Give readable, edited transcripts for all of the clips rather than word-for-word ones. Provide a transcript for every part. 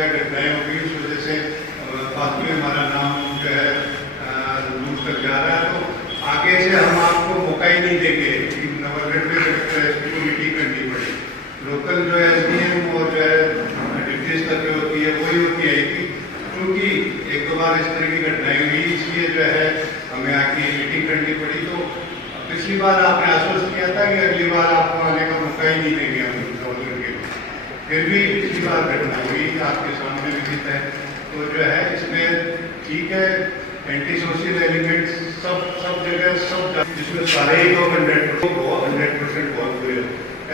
है घटनाएं हो गई, उस वजह से फालतू में हमारा नाम जो है लूट कर जा रहा है। तो आगे से हम आपको मौका ही नहीं देंगे कि नवलगढ़ में कलेक्टर एसपी को मीटिंग करनी पड़ी। लोकल जो है एसडीएम और जो है डिप्टी स्तर पे होती है वही होती है कि क्योंकि एक दो बार इस तरह की घटनाएं हुई, इसलिए जो है हमें आके मीटिंग करनी पड़ी। तो पिछली बार आपने आश्वस्त किया था कि अगली बार आपको आने का मौका ही नहीं देंगे हम नवलगढ़ के, फिर भी पिछली बार घटना हुई आपके सामने विदित है। तो जो है इसमें ठीक है, एंटी सोशल एलिमेंट्स सब जगह सब जिसमें सारे ही लोग 100% बहुत हुए,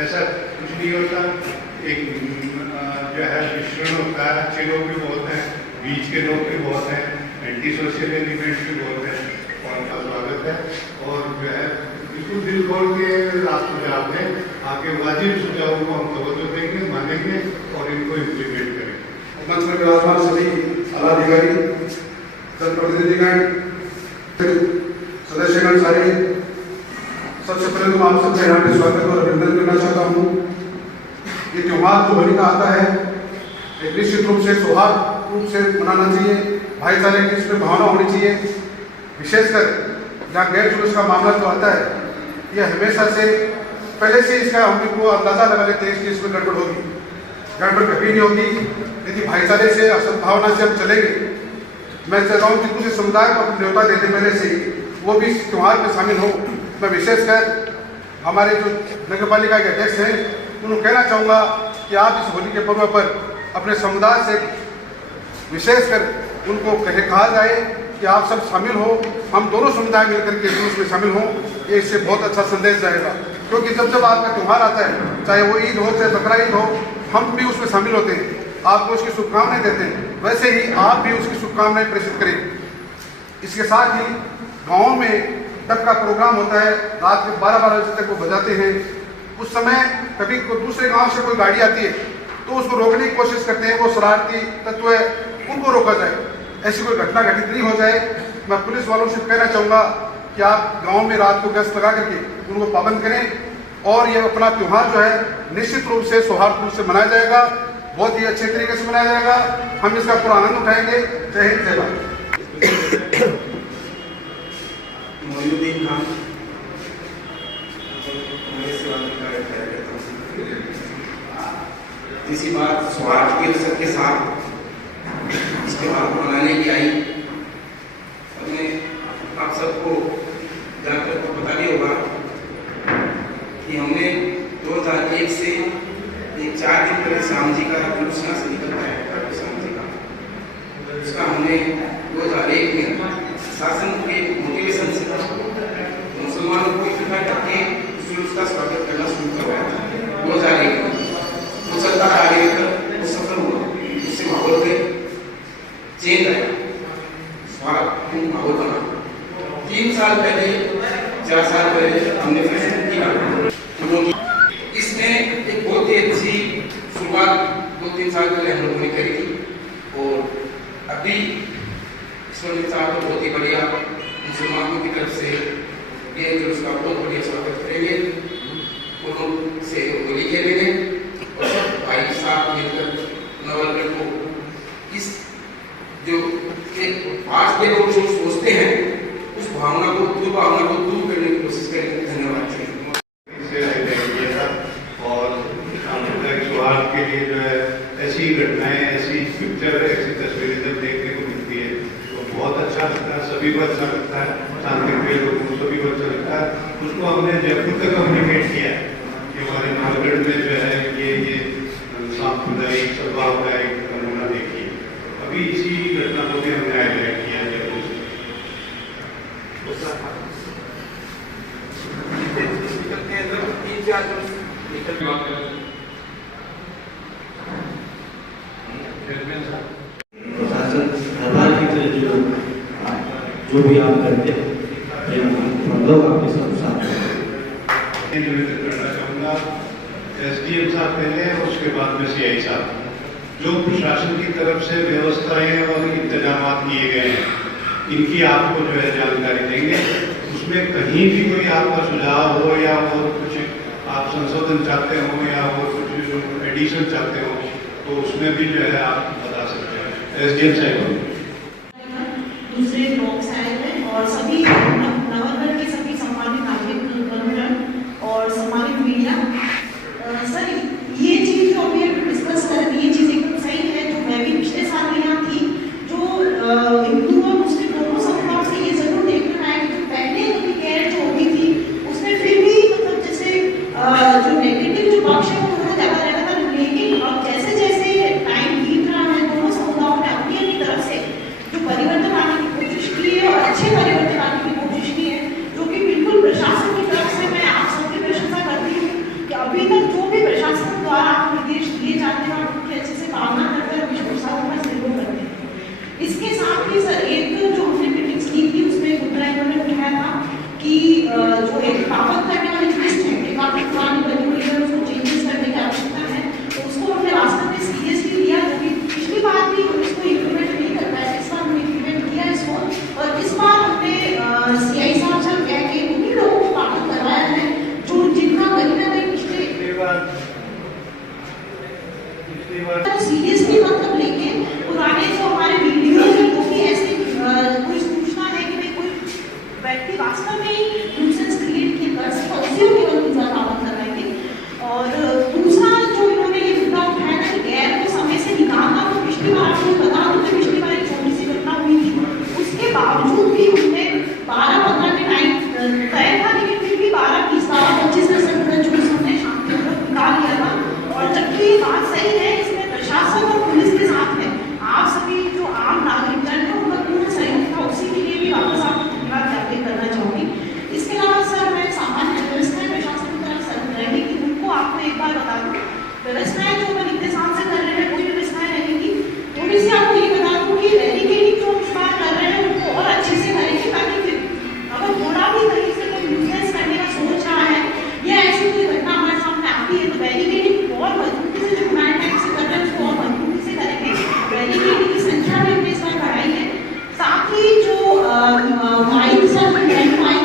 ऐसा कुछ नहीं होता। एक जो है मिश्रण होता है, अच्छे लोग भी बहुत हैं, बीच के लोग भी बहुत हैं, एंटी सोशल एलिमेंट्स भी बहुत हैं, और उनका स्वागत है। और जो है बिल्कुल दिल खोल के आप सुझाव दें, आपके वाजिब सुझावों को हम तवज्जो देंगे, मानेंगे और इनको इम्प्लीमेंट करेंगे। मंच में विराजमान सभी आलाधिकारी, जनप्रतिनिधिगण, सदस्यगण सारे, सबसे पहले तो आप सबका यहाँ पे स्वागत और अभिनंदन करना चाहता हूँ। ये त्योहार जो होली का आता है एक निश्चित रूप से सौहार्द रूप से मनाना चाहिए, भाईचारे की इसमें भावना होनी चाहिए। विशेषकर जहाँ गैर जुलूस का मामला जो आता है, ये हमेशा से पहले से इसका हम को अंदाजा लगा लेते हैं कि इसमें गड़बड़ होगी। गड़बड़ कभी नहीं होगी यदि भाईचारे से सद्भावना से हम चलेंगे। मैं चाहता हूँ कि दूसरे समुदाय को अपने न्योता देते पहले से ही वो भी इस त्यौहार में शामिल हो। मैं विशेषकर हमारे जो नगर पालिका के अध्यक्ष हैं उनको कहना चाहूँगा कि आप इस होली के पर्व पर अपने समुदाय से विशेषकर उनको कहा जाए कि आप सब शामिल हो, हम दोनों समुदाय मिलकर के जुलूस में शामिल हों। ये इससे बहुत अच्छा संदेश जाएगा, क्योंकि जब जब आपका त्यौहार आता है, चाहे वो ईद हो चाहे बकरा ईद हो, हम भी उसमें शामिल होते हैं, आपको उसकी शुभकामनाएं देते हैं। वैसे ही आप भी उसकी शुभकामनाएं प्रेषित करें। इसके साथ ही गाँव में तब का प्रोग्राम होता है, रात के 12-12 बजे तक वो बजाते हैं। उस समय कभी दूसरे गांव से कोई गाड़ी आती है तो उसको रोकने की कोशिश करते हैं, वो शरारती तत्व है, उनको रोका जाए, ऐसी कोई घटना घटित नहीं हो जाए। मैं पुलिस वालों से कहना चाहूँगा कि आप गांव में रात को गश्त लगा करके उनको पाबंद करें और ये अपना त्यौहार जो है निश्चित रूप से सौहार्दपूर्ण से मनाया जाएगा, बहुत ही अच्छे तरीके से मनाया जाएगा। हम इसका पूरा आनंद उठाएंगे। जय हिंद, जय भारत। मोइनुद्दीन खान, मेरे सेवा में कार्य करता हूँ। इसी बात स्वार्थ के अवसर के साथ इस त्यौहार को मनाने की आई। हमने आप सबको जानकर तो पता नहीं होगा कि हमने 2001 से एक 4 दिन पहले शाम जी का जुलूस यहाँ से निकलता है, शाम जी का, उसका हमने 2001 में शासन के मोटिवेशन से मुसलमानों को इकट्ठा करके जुलूस का स्वागत करना शुरू करवाया। 2001 में वो चलता आगे तक वो सफल हुआ, उससे माहौल में चेंज आया, स्वागत माहौल बना। 3 साल पहले 4 साल पहले हमने फैसला किया। इसमें एक बहुत ही अच्छी शुरुआत 2-3 साल पहले हम लोगों ने करी थी और अभी ईश्वर साहब को बहुत ही बढ़िया मुसलमानों की तरफ से ये जो उसका बहुत बढ़िया स्वागत करेंगे, उनसे होली खेलेंगे और सब भाई साहब मिलकर नवलगढ़ को इस जो एक आज के लोग जो सोचते हैं उस भावना को दूर करने की कोशिश करेंगे। धन्यवाद जी। और स्वार्थ के लिए जो है ऐसी घटनाएं, ऐसी पिक्चर, ऐसी तस्वीरें जब देखने को मिलती है तो बहुत अच्छा लगता है, सभी को अच्छा लगता है, शांति प्रिय लोगों को सभी को अच्छा लगता है। उसको हमने जयपुर तक कम्युनिकेट किया है कि हमारे नवलगढ़ में जो है ये सांप्रदायिक सद्भावनायक नमूना देखिए। अभी इसी घटना को भी हमने हाईलाइट किया है जयपुर से। जो भी आप करते हैं हम लोग आपके साथ निवेदन करना चाहूँगा एसडीएम साहब पहले और उसके बाद में सीआई साहब, जो प्रशासन की तरफ से व्यवस्थाएं और इंतजाम किए गए हैं इनकी आपको जो है जानकारी देंगे। उसमें कहीं भी कोई आपका सुझाव हो या और कुछ आप संशोधन चाहते हो या और कुछ एडिशन चाहते हो तो उसमें भी जो है आप बता एसडीएम साहब दूसरे ब्लॉक्स आए हैं और सभी नवनगर के सभी सम्मानित नागरिक बंधुगण और सम्मानित मीडिया। सर, ये चीज़ जो अभी हम डिस्कस कर रहे हैं, ये चीज़ एकदम सही है। जो मैं भी पिछले साल यहाँ थी, जो हिंदू और मुस्लिम दोनों समुदायों से ये जरूर देखने में आया कि जो पहले उनकी केयर जो होती थी उसमें फिर भी मतलब जैसे जो नेगेटिव जो पक्ष है वो बहुत ज़्यादा रहता था, लेकिन अब जैसे जैसे टाइम बीत रहा है दोनों समुदायों ने अपनी अपनी तरफ से जो परिवर्तन आने की कोशिश की है और अच्छे परिवर्तन आने की कोशिश की है, जो कि बिल्कुल प्रशासन की तरफ से मैं आप सबकी प्रशंसा करती हूँ कि अभी तक जो भी प्रशासन द्वारा निर्देश दिए जाते हैं उनकी अच्छे से पालना करते हैं, विश्वास का सहयोग करते हैं। इसके साथ ही सर एक जो हमने मीटिंग्स की थी उसमें मुद्दा इन्होंने उठाया था कि जो एक पाबंद करने वाली लिस्ट है कि काफी पुरानी बनी हुई है, उसको चेंजेस करने की आवश्यकता है, तो उसको हमने वास्तव में सीरियसली लिया, जो कि पिछली बार भी इसको इम्प्लीमेंट नहीं कर पाए, इस बार हमने इम्प्लीमेंट किया इसको। और इस बार हमने सीआई साहब से कह के उन्हीं लोगों को पाबंद करवाया है जो जिनका कहीं ना कहीं सीरियसली मतलब लेके पुराने जो हमारे वीडियो है वो भी ऐसे कोई सूचना है कि भाई कोई व्यक्ति वास्तव में न्यूसेंस क्रिएट कर सकता है, उसी को केवल दूसरा पाबंद करवाएंगे। और दूसरा जो इन्होंने ये मुद्दा उठाया था कि गैर को समय से निकालना, तो पिछली बार आपको बता दूं कि पिछली बार एक छोटी सी घटना हुई थी, उसके बावजूद भी हमने 12-15 के टाइम तय था, लेकिन फिर भी 12-20, 12-25 में जो हमने शांतिपूर्वक निकाल लिया था। और जबकि ये बात सही है, इसमें प्रशासन और पुलिस के साथ है, आप सभी जो आम नागरिक जन है उनका पूर्ण सहयोग था, उसी के लिए भी वापस आपको धन्यवाद ज्ञापित करना चाहूँगी। इसके अलावा सर मैं सामान्य व्यवस्थाएं प्रशासन की तरफ से रहेगी, उनको आपको एक बार बता दूँ, व्यवस्थाएं जो अपन इतने साल से कर रहे हैं कोई व्यवस्थाएं रहेंगी, थोड़ी सी आपको ये बता दूँ कि बैरिकेडिंग जो इस बार कर रहे हैं उनको और अच्छे से करेंगे, ताकि फिर अगर थोड़ा भी कहीं से कोई न्यूसेंस करने का सोच रहा है या ऐसी कोई घटना हमारे सामने आती है तो बैरिकेडिंग और मजबूती से जो हमारे टाइम से कर रहे हैं उसको और मजबूती से करेंगे। बैरिकेडिंग की संख्या भी हमने इस बार बढ़ाई है, साथ ही जो माइक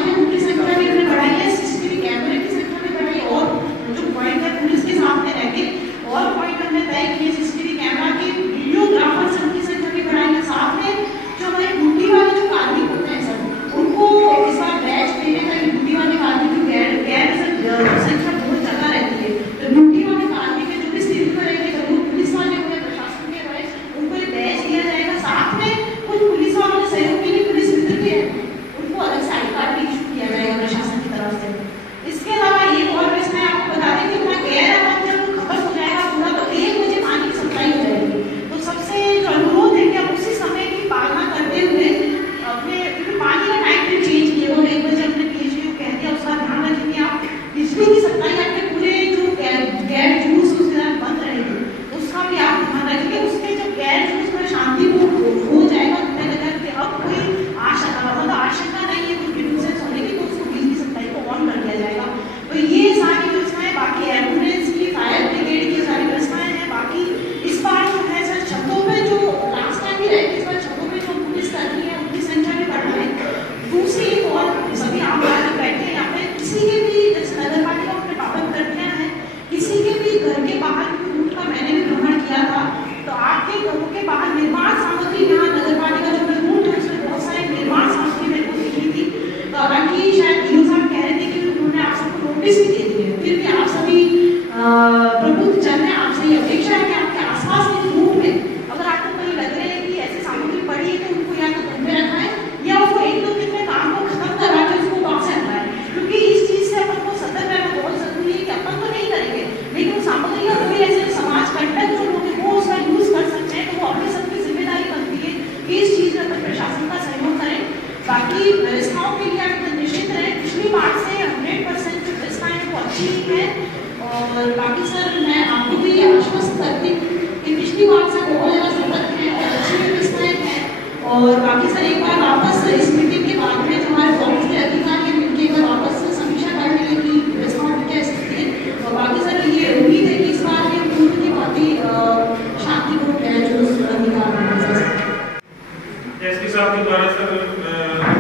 है उनकी संख्या भी हमने बढ़ाई है, सीसीटीवी कैमरे की संख्या भी बढ़ाई है, और जो पॉइंट है पुलिस के साथ में रहकर और पॉइंट हमने तय किए, सीसीटीवी कैमरा की वीडियोग्राफर्स उनकी संख्या भी बढ़ाई है। साथ में जो हमारे ड्यूटी वाले जो कार्मिक होते हैं सर, उनको इस बार बैच देने का ड्यूटी वाले कार्मिक की गैर संख्या बहुत ज़्यादा रहती है, तो ड्यूटी वाले कार्मिक है जो भी स्थिति पर रहेंगे, जरूर पुलिस वाले हुए, प्रशासन के हुए, उनको एक बैच दिया जाएगा। साथ में कुछ पुलिस वालों ने सहयोग के लिए पुलिस मित्र भी है, उनको अलग से आई कार्ड भी इशू किया जाएगा प्रशासन की तरफ से। इसके अलावा ये और मैं आपको बता दें कि अपना गैर अमन जब खत्म हो जाएगा पूरा, तो 1 बजे पानी की सप्लाई हो जाएगी, तो सबसे जो अनुरोध है कि आप उसी समय की पालना करते हुए अपने, क्योंकि पानी का टाइम भी चेंज किया वो 1 बजे अपने पीएचडी कह दिया, उसका ध्यान रखें कि आप बिजली की सप्लाई आपके पूरे जो गैर जूस उसके दौरान बंद रहेगी, उसका भी आप ध्यान रखेंगे। उसके जब गैर जूस में शांतिपूर्ण हो जाएगा तो मैंने कहा कि अब कोई आशंका नहीं है कुछ न्यूसेंस होने की, तो उसको बिजली सप्लाई को ऑन कर दिया जाएगा। तो ये सारी व्यवस्थाएं, बाकी एम्बुलेंस की, फायर ब्रिगेड की सारी व्यवस्थाएं हैं। बाकी इस बार जो है सर छतों पे जो लास्ट टाइम भी रहती है, इस बार छतों पे जो पुलिस कर्मी है उनकी संख्या भी बढ़ा है। दूसरी एक और सभी आम नागरिक बैठे हैं यहाँ पे, किसी के भी जैसे नगर पालिका अपने पाबंद कर दिया है, किसी के भी घर के बाहर रूट का मैंने भी भ्रमण किया था, तो आपके घरों के बाहर निर्माण सामग्री, यहाँ नगर पालिका जो रूट है उसमें बहुत सारे निर्माण सामग्री मेरे को दिखी थी, तो हालांकि शायद यूँ साहब कह रहे थे कि उन्होंने आप सबको नोटिस भी दे दिए, फिर भी आप सभी प्रबुद्ध जन है, आपसे ये अपेक्षा है कि आपके आसपास के रूट में अगर आपको कहीं लग रहे हैं कि ऐसी सामग्री पड़ी है तो उनको या तो घर में रखा है या उसको 1-2 दिन में काम को खत्म करा के उसको वहाँ से हटाए, क्योंकि इस चीज़ से अपन को सतर्क रहना बहुत जरूरी है कि अपन तो नहीं करेंगे, लेकिन सामग्री का कोई ऐसे समाज कंटक जो लोग वो उसका यूज कर सकते हैं, तो वो अपनी सबकी जिम्मेदारी बनती है कि इस चीज़ में अपन प्रशासन का सहयोग करें। बाकी व्यवस्थाओं के लिए आप निश्चित रहें, पिछली बार से 100% जो व्यवस्थाएं हैं वो अच्छी ही है। और बाकी सर मैं आपको भी आश्वस्त करती हूँ कि पिछली बार से बहुत ज़्यादा सतर्क है और अच्छी व्यवस्थाएं हैं। और बाकी सर एक बार वापस इस मीटिंग के बाद में जो हमारे फॉर्म के अधिकारी मिलकर एक बार वापस समीक्षा कर लेंगे कि व्यवस्थाओं की क्या स्थिति है। और बाकी सर ये उम्मीद है कि इस बार भी पूर्व की बात ही शांतिपूर्ण है जो निकाल रहे हैं। एसपी साहब के द्वारा सर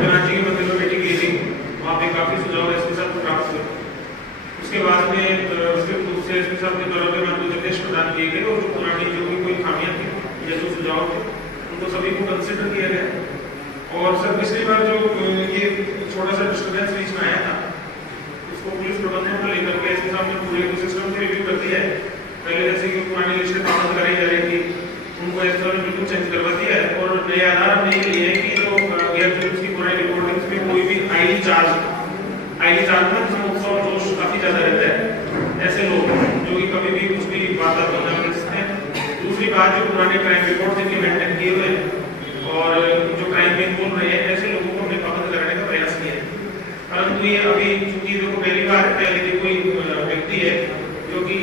कराची के मंदिर में मीटिंग की थी, वहाँ पे काफ़ी सुझाव एसपी साहब को प्राप्त हुए। उसके बाद में विस्तृत रूप से एसपी साहब के द्वारा मार्गदर्शन प्रदान किए गए और जो पुरानी जो भी कोई खामियां थी या जो सुझाव थे तो सभी को कंसिडर किया गया। और सर पिछली बार जो ये छोटा सा डिस्टर्बेंस बीच में आया था, उसको पुलिस प्रबंधन को लेकर के एसपी साहब ने पूरे सिस्टम को रिव्यू कर दिया है। पहले जैसे कि पुरानी लिस्टें पाबंद कराई जा रही थी, उनको एसपी साहब ने बिल्कुल चेंज करवा दिया है। और नए आधार हमने ये लिए हैं कि जो गैर जुलूस की पुरानी रिपोर्टिंग्स में कोई भी आईडी चार्ज में उत्सव जोश काफी ज्यादा रहता है, ऐसे लोग जो कि कभी भी कुछ भी बात करना कर सकते हैं। दूसरी बात, जो पुराने क्राइम रिपोर्ट जिनके मेंटेन किए हुए हैं और जो क्राइम में बोल रहे हैं, ऐसे लोगों को हमने पाबंद कराने का प्रयास किया है। परंतु ये अभी चूंकि देखो पहली बार पहले कोई व्यक्ति है जो कि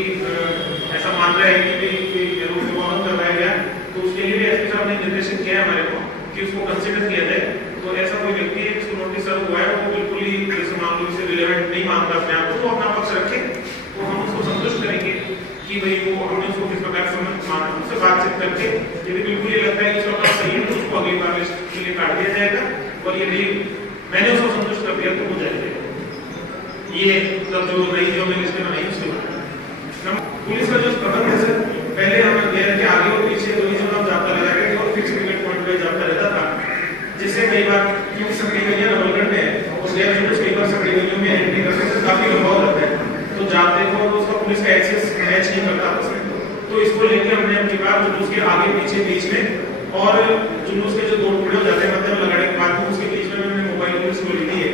ऐसा मान रहा है कि कोई रूल को पाबंद करवाया गया, तो उसके लिए एसपी साहब ने निर्देशित किया है हमारे को कि उसको कंसिडर किया जाए। तो ऐसा कोई व्यक्ति है जिसको नोटिस सर्व हुआ है, वो बिल्कुल ही इस मामले से रिलेवेंट नहीं मानता अपने आप को, तो अपना पक्ष रखे, तो हम उसको संतुष्ट करेंगे कि भाई वो हमने उसको किस प्रकार समझ उससे बातचीत करके यदि बिल्कुल ये लगता है कि उसका सही है, तो उसको अगली बार के लिए काट दिया जाएगा। और यदि मैंने उसको संतुष्ट कर दिया तो हो जाएगा। ये मतलब जो नई जो मैंने लिस्ट बनाई उसके बाद पुलिस का जो प्रबंध है सर, पहले हम गैर के आगे और पीछे दो ही जगह जाता रहा है और फिक्स टिकट पॉइंट पे जाता रहता था, जिससे कई बार क्योंकि सकरी गलियां नवलगढ़ में उस गैर जुलूस कई बार सकरी गलियों में एंट्री करने से काफी लंबा हो जाता है, तो जाते हो तो उसका पुलिस का एक्सेस मैच नहीं करता आपस में। तो इसको लेकर हमने अपनी बार जुलूस के आगे पीछे बीच में और जुलूस के जो दो टुकड़े हो जाते हैं मध्य लगाने के बाद उसके बीच में हमने मोबाइल पुलिस को ली है,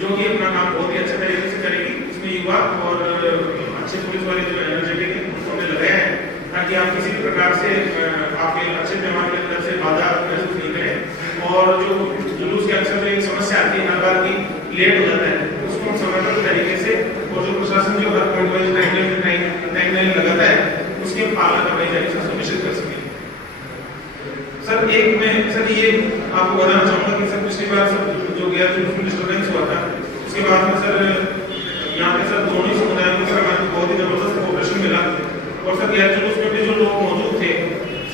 जो कि अपना काम बहुत ही अच्छे तरीके से करेगी। इसमें युवा और अच्छे पुलिस वाले जो एनर्जेटिक है उनको हमने लगाया है, ताकि आप किसी भी प्रकार से आपके अच्छे पैमाने के अंदर से बाधा महसूस नहीं करें। और जो जुलूस के अक्सर एक समस्या आती है हर बार की लेट हो जाता है, उसको हम समयबद्ध तरीके से और जो प्रशासन जो हर पॉइंट वाइज टाइमलाइन लगाता है उसके पालन करवाई जाए, इसको सुनिश्चित कर सके। सर एक मैं सर ये आपको बताना चाहूंगा कि सर पिछली बार सर जो गैर जुलूस में डिस्टर्बेंस हुआ था, उसके बाद में सर यहाँ पे सर दोनों ही समुदायों को सर हमारे बहुत ही जबरदस्त कोऑपरेशन मिला। और सर गैर जुलूस में भी जो लोग मौजूद थे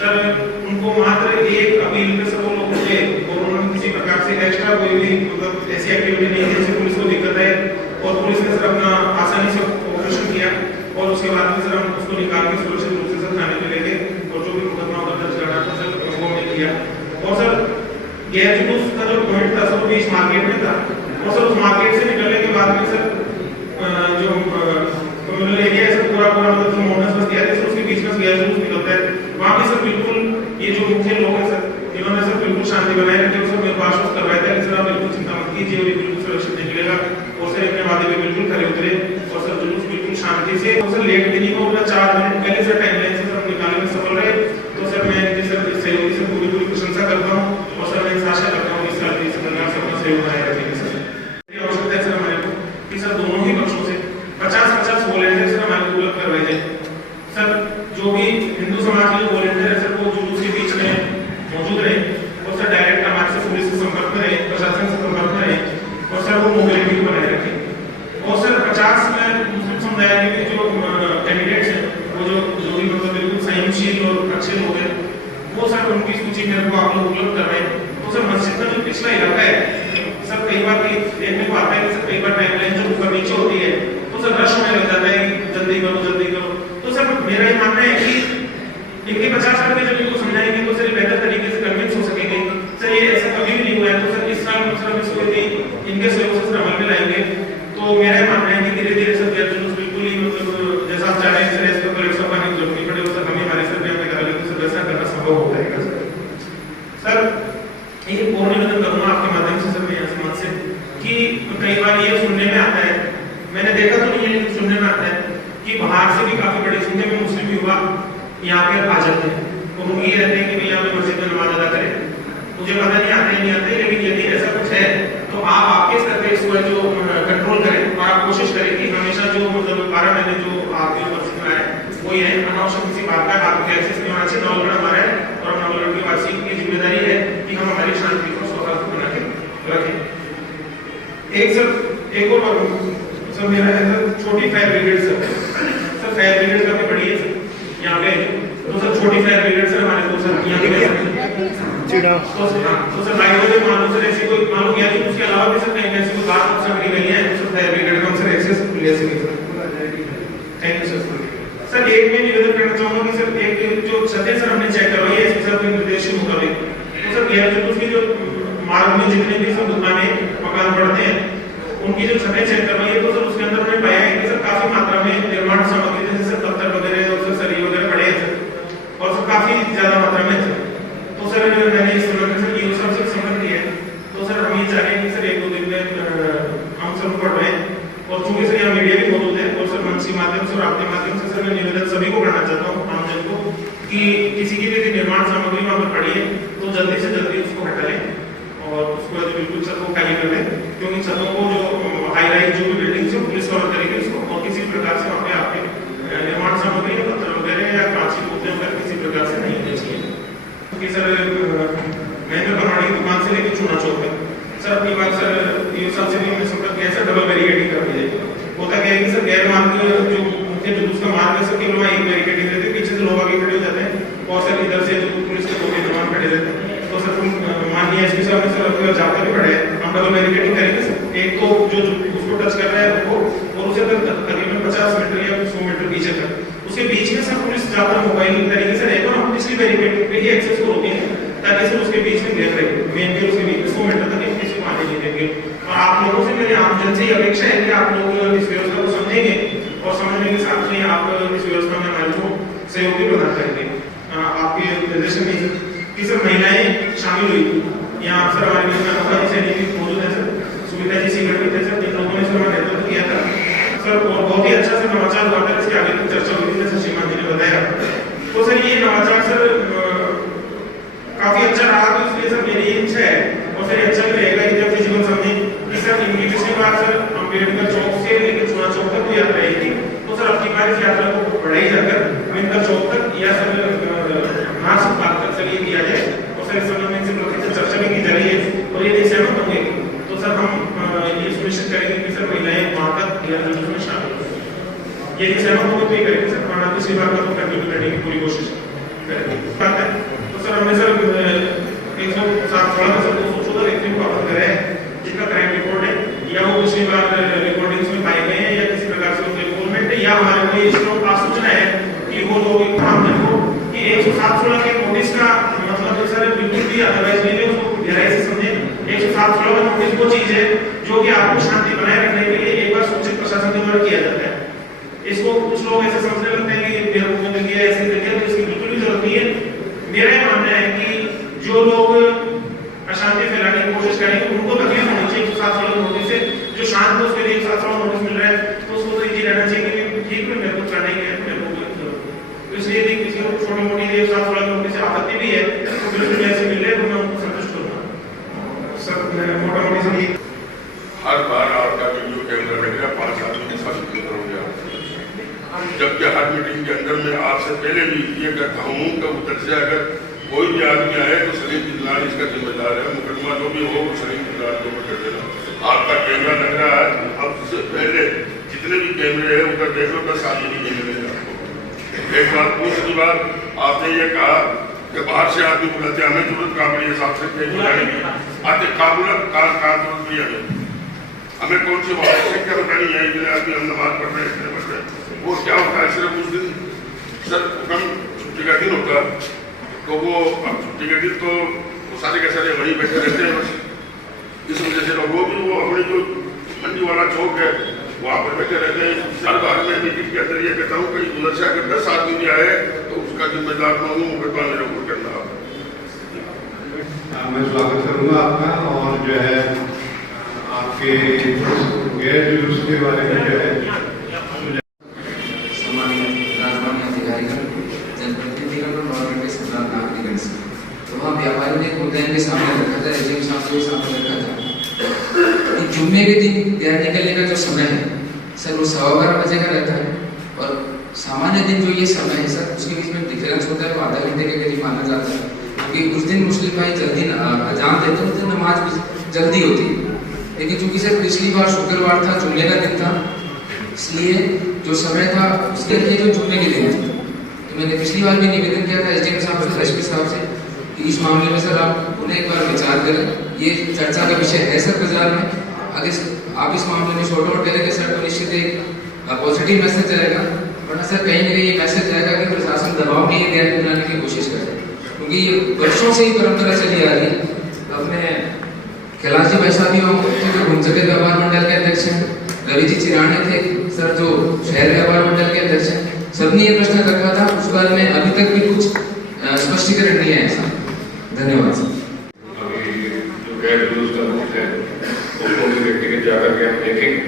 सर, उनको मात्र एक अपील में सब वो लोग थे और उन्होंने किसी प्रकार से एक्स्ट्रा कोई भी मतलब ऐसी एक्टिविटी नहीं की जिससे पुलिस को दिक्कत है, और पुलिस ने सर अपना आसानी से ऑपरेशन किया। और उसके बाद में सर हम उसको निकाल के सुरक्षित रूप से सर थाने में ले गए और जो भी मुकदमा दर्ज करना था सर वो हमने किया। और सर गैर जुलूस का जो पॉइंट था सर वो बीच मार्केट में था, और सर उस मार्केट से निकलने के बाद में सर जो कम्युनल एरिया है सर पूरा मतलब जो मॉडर्न बस दिया था उसके बीच में गैर जुलूस निकलता है, वहाँ पे सर बिल्कुल ये जो मुख्य लोग हैं सर इन्होंने सर बिल्कुल शांति बनाए रखी और सर मेरे को आश्वस्त करवाया था कि सर आप बिल्कुल चिंता मत कीजिए, ये बिल्कुल सुरक्षित निकलेगा। और सर अपने वादे पे बिल्कुल खरे उतरे और सर जुलूस बिल्कुल शांति से और सर लेट भी नहीं हुआ, पूरा 4 मिनट पहले सर टाइमलाइन से सर निकालने में सफल रहे। तो सर मैं इनके सर सहयोगी से पूरी प्रशंसा करता हूँ और सर मैं आशा करता हूँ कि इस साल इस प्रकार से अपना सहयोग बनाए रखेंगे। सर आवश्यकता है सर हमारे को कि सर दोनों ही पक्षों से 50-50 वॉलंटियर सर हमारे को उपलब्ध करवाए जाए। सर जो भी हिंदू समाज के जो वॉलंटियर है सर वो जुलूस के बीच में मौजूद रहे और सर डायरेक्ट हमारे से पुलिस के संपर्क में रहे, प्रशासन से संपर्क में रहे और सर वो मोबिलिटी को बनाए रखें। और सर 50 में मुस्लिम समुदाय के जो कैंडिडेट्स हैं वो जो भी मतलब बिल्कुल संयमशील और अच्छे लोग हैं वो सर उनकी सूची मेरे को आप लोग उपलब्ध कर रहे हैं। तो सर मस्जिद का जो पिछला इलाका है सर कई बार देखने को आता है कि सर कई बार टाइमलाइन जो ऊपर नीचे होती है तो सर रश होने लग जाता है कि जल्दी करो। तो सर मेरा ये मानना है कि इनके 50 आदमी जब इनको समझाएंगे तो सर बेहतर तरीके से कन्विंस हो सकेंगे। सर ये ऐसा कभी भी नहीं हुआ है, तो सर इस साल मतलब इसको यदि इनके सहयोग से अमल में लाएंगे तो मेरा मानना है कि धीरे धीरे सर गैर जुलूस बिल्कुल ही मतलब जैसा आप चाह रहे हैं सर ऐसा पर 100 पानी की जरूरत नहीं पड़े, सर हमें हमारे सर में करा लेते सर वैसा करना संभव हो जाएगा। सर ये और निवेदन करूंगा आपके माध्यम से सर मैं समाज से कि कई बार ये सुनने में आता है, मैंने देखा तो नहीं है, सुनने में आता है कि बाहर से भी काफी बड़ी संख्या में मुस्लिम युवा यहाँ पे आ जाते हैं और उम्मीद रहते हैं कि भैया हमें मस्जिद में नमाज अदा करें। मुझे पता नहीं आते, लेकिन यदि ऐसा कुछ है तो आप आपके स्तर पे इसको जो कंट्रोल करें और आप कोशिश करें कि हमेशा जो मतलब 12 महीने जो आपके मस्जिद में आए वो ही है, अनावश्यक किसी बात का आपके एक्सेस में होना चाहिए। नवलगढ़ हमारा है और हम नवलगढ़ के वासी की जिम्मेदारी है कि हम हमारी शांति को सौहार्द बना के रखें। एक और सर मेरा है सर छोटी fire brigade sir fire brigade काफी बड़ी है सर यहाँ पे, तो सर छोटी फायर ब्रिगेड सर हमारे को सर यहाँ तो सर भाई को मान लो सर ऐसी कोई मान लो गया उसके अलावा भी सर कहीं ऐसी कोई बात सर बड़ी गई है तो फायर ब्रिगेड का सर एक्सेस ले सके sir. Thank you sir. Sir एक मैं निवेदन करना चाहूंगा कि सर एक जो छतें सर हमने चेक करवाई है इसके साथ निर्देश के मुताबिक गैर जुलूस की जो मार्ग में जितने भी सब दुकानें मकान पड़ते हैं उनकी जो छतें चेक करवाई है तो सर उसके अंदर उन्होंने पाया है कि सर काफी मात्रा में निर्माण सामग्री जैसे सर पत्थर वगैरह और सर सरिये वगैरह पड़े हैं सर और सर काफी ज्यादा मात्रा में सर। तो सर मैंने इस समय सर ये सबसे समझ लिया है तो सर हम ये चाह रहे हैं कि सर 1-2 दिन में हम सब पढ़ रहे हैं और चूंकि सर यहाँ मीडिया भी मौजूद है और सर मंच के माध्यम से और आपके माध्यम से सर मैं निवेदन सभी को करना चाहता हूँ आमजन को कि किसी की भी निर्माण सामग्री वहाँ पर पड़ी है तो जल्दी से जल्दी उसको हटाएं और उसके बाद बिल्कुल छत को खाली कर दें क्योंकि छतों को जो हाई राइज जो भी बिल्डिंग है पुलिस कवर करेगी उसको और किसी प्रकार से वहाँ पे आपके निर्माण सामग्री या पत्थर वगैरह या कांच की बोतलें वगैरह किसी प्रकार से नहीं होनी चाहिए क्योंकि सर महेंद्र कमाड़ी की दुकान से लेकर चूना चौक है सर अपनी बात सर ये सबसे भी हमने संपर्क किया सर डबल बैरिकेडिंग कर दी जाएगी होता क्या है कि सर गैर मार्ग जो मुख्य जुलूस का मार्ग है सर केवल वहाँ एक बैरिकेडिंग रहती है पीछे से लोग आगे खड़े हो जाते हैं और सर इधर से जो पुलिस के 2 जवान खड़े रहते हैं तो सर माननीय एसपी साहब ने सर जाकर भी पढ़े हम डबल बैरिकेडिंग करेंगे सर एक तो जो उसको टच कर रहा है वो और उसे तकरीबन 50 मीटर या 100 मीटर पीछे तक उसके बीच में सर पुलिस जाकर मोबाइल तरीके से रहेगा हम पिछली बैरिकेडिंग पे ही एक्सेस को रोकेंगे ताकि सर उसके बीच में गैप रहे मेन गेट उसके बीच में 100 मीटर तक किसी को आने नहीं देंगे और आप लोगों से मेरी आमजन से अपेक्षा है कि आप लोग इस व्यवस्था को समझेंगे और समझने के साथ में आप इस व्यवस्था में हमारे को सहयोग भी प्रदान करेंगे आपके निर्देशन में कि सर महिलाएं शामिल हुई यहाँ सर हमारे बीच में अनुभव सैनिक भी मौजूद है सर सुविधा जी सीकर भी थे सर जिन लोगों ने सर हमारा नेतृत्व किया था सर और बहुत ही अच्छा सर नवाचार हुआ था इसके आगे तक चर्चा हुई थी जैसे श्रीमान जी ने बताया तो सर ये नवाचार सर काफी अच्छा रहा तो इसलिए सर मेरी इच्छा है और सर अच्छा भी रहेगा कि जब जीवन समझे कि सर इनकी पिछली बार सर अम्बेडकर चौक से लेकर चुना चौक तक कोई यात्रा की तो सर अपनी बार इस यात्रा को बढ़ाई जाकर अम्बेडकर चौक तक या सर नासिक पार्क तक सर ये किया जाए और सर इस संबंध में से चर्चा भी की जा रही है और ये सहमत होंगे तो सर हम ये सुनिश्चित करेंगे कि सर महिलाएं वहां तक गैर जुलूस में शामिल हों ये सहमत होंगे तो ये करेंगे सर हमारा पिछली बार का तो कंटिन्यू करने की पूरी कोशिश करेंगे तो सर हमने सर 107 सर 214 व्यक्तियों को अवगत कराया है जिनका क्राइम रिपोर्ट है या वो पिछली बार रिकॉर्डिंग्स में पाए गए हैं या किसी प्रकार से उनके इन्वॉल्वमेंट है या हमारे को ये सूचना है कि वो लोग आमजन को कि 107 के नोटिस का मतलब सर बिल्कुल भी अदरवाइज नहीं है उसको गहराई से समझें 107 का नोटिस वो चीज है जो कि आपको शांति बनाए रखने के लिए एक बार सूचित प्रशासन के द्वारा किया जाता है इसको कुछ लोग ऐसे समझने लगते हैं कि बेवकूफ ने किया ऐसे किया तो इसकी बिल्कुल भी जरूरत नहीं है मेरा ये मानना है कि जो लोग अशांति फैलाने की कोशिश करेंगे उनको तकलीफ होनी चाहिए 107 नोटिस से जो शांत है उसके लिए 107 नोटिस मिल रहा है तो उसको तो ये रहना चाहिए कि ठीक है मेरे को करना ही है मेरे को तो इसलिए यदि किसी को छोटी मोटी 107 नोटिस से आपत्ति भी है तो बिल्कुल ऐसे मिल रहे तो मैं उनको संतुष्ट करूंगा सर मोटा मोटी से हर बार आपका वीडियो कैमरा बैठ गया 5 आदमी के साथ हो गया जबकि हर मीटिंग के अंदर मैं आपसे पहले भी ये कहता हूँ कि उधर से अगर कोई भी आदमी आए तो सलीम जिंदलाल इसका जिम्मेदार है मुकदमा जो भी हो वो सलीम जिंदलाल को कर देना आपका कैमरा लग रहा है अब उससे पहले जितने भी कैमरे हैं उधर देख लो 10 आदमी नहीं मिलेगा आपको एक बात दूसरी बात आपने ये कहा कि बाहर से आदमी बुलाते हमें जरूरत कहाँ पड़ी है साहब से बुलाने की आते कहाँ जरूरत पड़ी हमें कौन सी आवश्यकता बतानी है इतने आदमी हम नमाज पढ़ रहे हैं इतने पढ़ रहे हैं वो क्या होता है सिर्फ उस दिन सर कम छुट्टी का दिन होता तो वो अब छुट्टी के दिन तो सारे के सारे वहीं बैठे रहते हैं बस इस वजह से लोग वो भी वो अपनी जो मंडी वाला चौक है वहाँ पर बैठे रहते हैं हर बार मैं मीटिंग के अंदर ये कहता हूँ कि उधर से अगर 10 आदमी भी आए तो उसका जिम्मेदार मैं हूँ मुकदमा मेरे ऊपर करना मैं स्वागत करूँगा आपका और जो है आपके गैर जुलूस के बारे में जो है सम्मानित राजभवन अधिकारीगण जनप्रतिनिधिगण और गवर्नमेंट के सम्राट नागरिकगण से तो वहाँ व्यापारियों ने मुद्दे के सामने रखा था एसडीएम साहब के सामने रखा था कि जुम्मे के दिन घर निकलने का जो समय है सर वो 12:15 बजे का रहता है और सामान्य दिन जो ये समय है सर उसके बीच में डिफरेंस होता है वो आधा घंटे के करीब माना जाता है क्योंकि उस दिन मुस्लिम भाई जल्दी अजान देते हैं उस दिन नमाज जल्दी होती है लेकिन चूंकि सर पिछली बार शुक्रवार था जुम्मे का दिन था इसलिए जो समय था उसके लिए जो जुम्मे के दिन थे तो मैंने पिछली बार भी निवेदन किया था एसडीएम साहब से एसपी साहब से कि इस मामले में सर आप उन्हें एक बार विचार करें ये चर्चा का विषय है सर बाजार में अगर आप इस मामले में शॉर्ट आउट करेंगे सर तो निश्चित एक पॉजिटिव मैसेज जाएगा वरना सर कहीं ना कहीं ये मैसेज जाएगा कि प्रशासन दबाव में ये गैर बनाने की कोशिश करे क्योंकि ये वर्षों से ही परंपरा चली आ रही है। अपने कैलाश जी भाई साहब जो गुंजके व्यापार मंडल के अध्यक्ष हैं, रवि जी चिराने थे सर जो शहर व्यापार मंडल के अध्यक्ष हैं, सबने ये प्रश्न रखा था, उस बारे में अभी तक भी कुछ स्पष्टीकरण नहीं है ऐसा। धन्यवाद सर। अभी जो गैर जुलूस का रूप है उसको भी व्यक्तिगत जाकर के हम देखेंगे।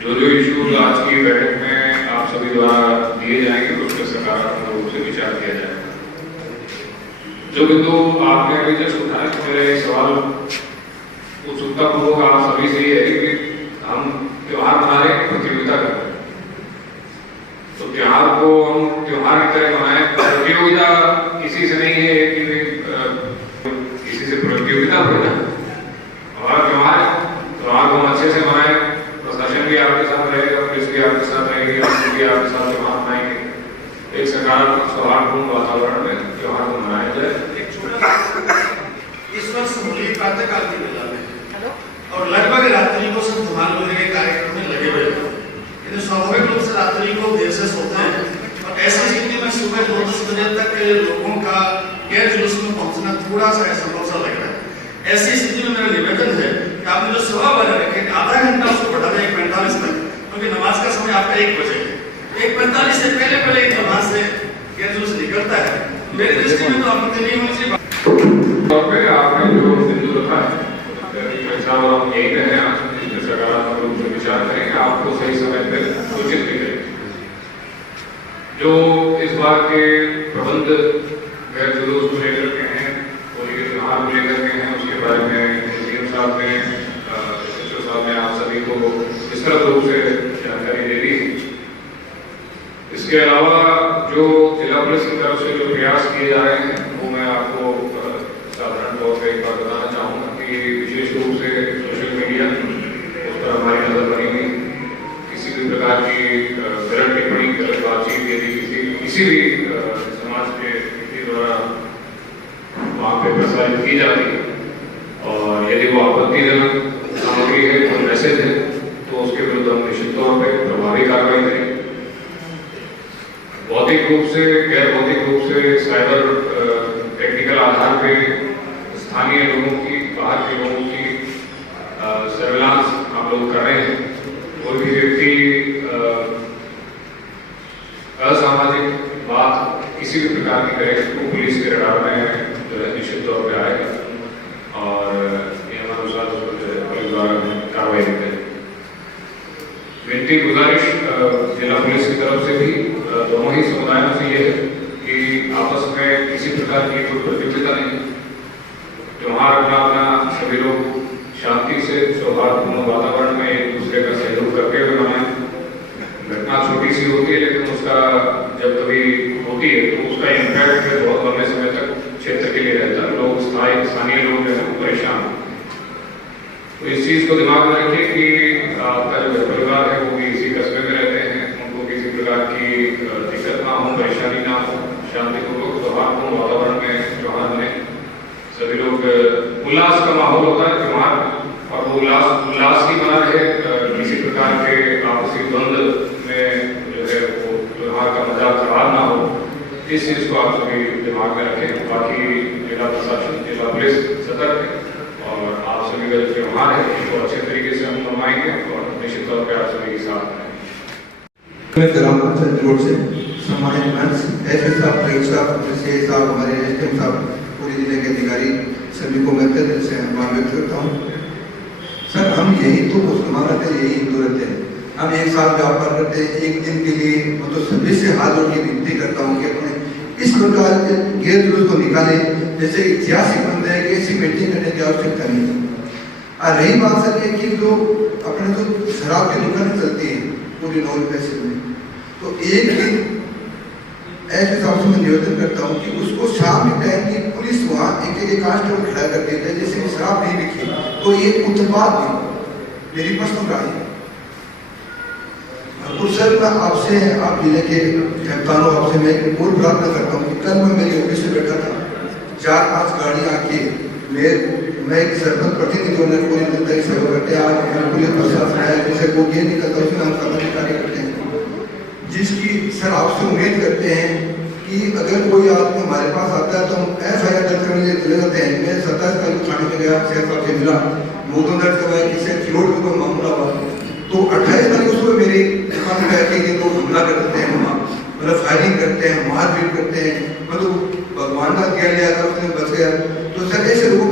जो इशूज आज की बैठक में आप सभी द्वारा दिए जाएंगे उस पर सकारात्मक रूप से विचार किया जाएगा। जो बिंदु आपने अभी जस्ट उठाया तो मेरा सवाल उत्सुकता पूर्वक आप सभी से ये है कि हम त्योहार मना रहे हैं, प्रतियोगिता कर रहे हैं, तो त्योहार को हम त्योहार की तरह मनाएं। प्रतियोगिता किसी से नहीं है कि किसी से प्रतियोगिता हो ना, हमारा त्योहार को हम अच्छे से मनाएं। प्रशासन भी आपके साथ रहेगा, पुलिस भी आपके साथ रहेगी, आप भी आपके साथ त्योहार मनाएंगे। एक सकारात्मक सौहार्दपूर्ण वातावरण में त्योहार को मनाया जाए। इस वर्ष होली प्रातःकाल की बेला में और लगभग रात्रि को सब धुआं होने के कार्यक्रम में लगे हुए हैं। स्वाभाविक रूप से रात्रि को देर से सोते हैं और ऐसी स्थिति में सुबह 2-10 बजे तक लोगों का गैर जुलूस में पहुंचना थोड़ा सा असंभव सा लग रहा है। ऐसी स्थिति में मेरा निवेदन है कि आपने जो 12:15 रखे आधा घंटा उसको बढ़ा दें 1:45 तक, क्योंकि नमाज का समय आपका 1 बजे है। 1:45 से पहले नमाज से गैर जुलूस निकलता है। मेरी दृष्टि में तो आपत्ति नहीं होनी चाहिए। आपने जो बिंदु रखा है हम यही कह रहे हैं, इसमें सकारात्मक रूप से विचार करेंगे, आपको सही समय पर सूचित भी करेंगे। जो इस बार के प्रबंध गैर जुलूस को लेकर के हैं, होली के त्योहार को लेकर के हैं, उसके बारे में सीएम साहब ने सचिव साहब ने आप सभी को विस्तृत रूप से जानकारी दे दी। इसके अलावा जो जिला पुलिस की तरफ से जो प्रयास किए जा रहे हैं वो मैं आपको साधारण तौर पर एक बार बताना चाहूँगा कि विशेष रूप से सोशल मीडिया उस पर हमारी नजर बनी हुई। किसी भी प्रकार की गलत टिप्पणी, गलत बातचीत यदि किसी भी समाज के व्यक्ति द्वारा वहाँ पे प्रसारित की जाती है और यदि वो आपत्तिजनक सामग्री है, कोई मैसेज है, तो उसके विरुद्ध हम निश्चित तौर पर प्रभावी कार्रवाई करेंगे। भौतिक रूप से, गैर भौतिक रूप से, साइबर टेक्निकल आधार पे स्थानीय लोगों की, बाहर के लोगों की सर्विलांस हम लोग कर रहे हैं। कोई भी व्यक्ति असामाजिक बात किसी भी प्रकार की करे तो पुलिस के रडार में निश्चित तौर पर आएगा और नियमानुसार उस पर पुलिस द्वारा कार्रवाई करें। विनती गुजारिश जिला पुलिस की तरफ से भी दोनों ही समुदायों से ये है कि आपस में किसी प्रकार की कोई प्रतियोगिता नहीं, त्योहार अपना सभी लोग शांति से सौहार्दपूर्ण वातावरण में एक दूसरे का सहयोग करते हुए मनाएं। घटना छोटी सी होती है लेकिन उसका जब कभी होती है तो उसका इम्पैक्ट बहुत लंबे समय तक क्षेत्र के लिए रहता है। लोग स्थानीय लोग जो है परेशान। तो इस चीज को दिमाग में रखिए कि आपका जो परिवार है वो भी इसी कस्बे में रहते हैं, उनको किसी प्रकार की दिक्कत ना हो, परेशानी ना हो, शांतिपूर्वक सौहार्दपूर्ण वातावरण में त्योहार मने। सभी लोग उल्लास का माहौल होता है त्योहार, और वो उल्लास ही बना रहे, किसी प्रकार के आपसी द्वंद्व में जो है वो त्योहार का मजा खराब ना हो, इस चीज को आप सभी दिमाग में रखें। बाकी जिला प्रशासन, जिला पुलिस सतर्क है और आप सभी का जो त्योहार है उसको अच्छे तरीके से हम मनाएंगे और निश्चित तौर पर आप सभी के साथ हैं। ग्राम पंचायत रोड से सम्मानित मंच, एसपी साहब, कलेक्टर साहब, सीए साहब, हमारे एसडीएम साहब, पूरे जिले के अधिकारी सभी को मैं तहे दिल से आभार व्यक्त करता हूँ। सर, हम यही तो मुसलमान रहते हैं, यही हिंदू रहते हैं, हम एक साथ व्यापार करते हैं। एक दिन के लिए मैं तो सभी से हाथ जोड़ के विनती करता हूँ कि अपने इस प्रकार के गैर जुलूस को निकालें जैसे ऐतिहासिक बन रहे कि ऐसी मीटिंग करने की आवश्यकता नहीं। और रही बात सर ये कि जो अपने जो शराब की दुकानें चलती है पूरी नॉल पैसे में, तो एक दिन ऐसे हिसाब से मैं निवेदन करता हूँ कि उसको शाम के टाइम की पुलिस वहाँ एक कांस्टेबल खड़ा कर देता है, जैसे शराब नहीं बिकी तो ये उत्पाद नहीं। मेरी पर्सनल राय है। और सर मैं आपसे, आप जिले के कप्तानों, आपसे मैं एक पूर्ण प्रार्थना करता हूँ कि कल मैं मेरी ऑफिस से बैठा था, 4-5 गाड़ियाँ आके मैं एक सरपंच प्रतिनिधि होने पूरी जनता की सेवा करते हैं। आज पुलिस प्रशासन आया, जैसे वो ये निकलता है उसमें हम कर्मचारी करते हैं, जिसकी सर आपसे उम्मीद करते हैं कि कि अगर कोई आदमी हमारे पास आता है तो हम FIR दर्ज करने के लिए चले जाते हैं। मैं 27 तारीख को थाने में गया, शेख साहब से मिला, मुकदमा दर्ज करवाया, किसी फिरोड में कोई मामला हुआ। तो 28 तारीख को सुबह मेरी दुकान पे आके ये लोग हमला कर देते हैं, मतलब फायरिंग करते हैं, मारपीट करते हैं, मतलब भगवान का ज्ञान लिया था, उसने बच गया। तो सर ऐसे लोगों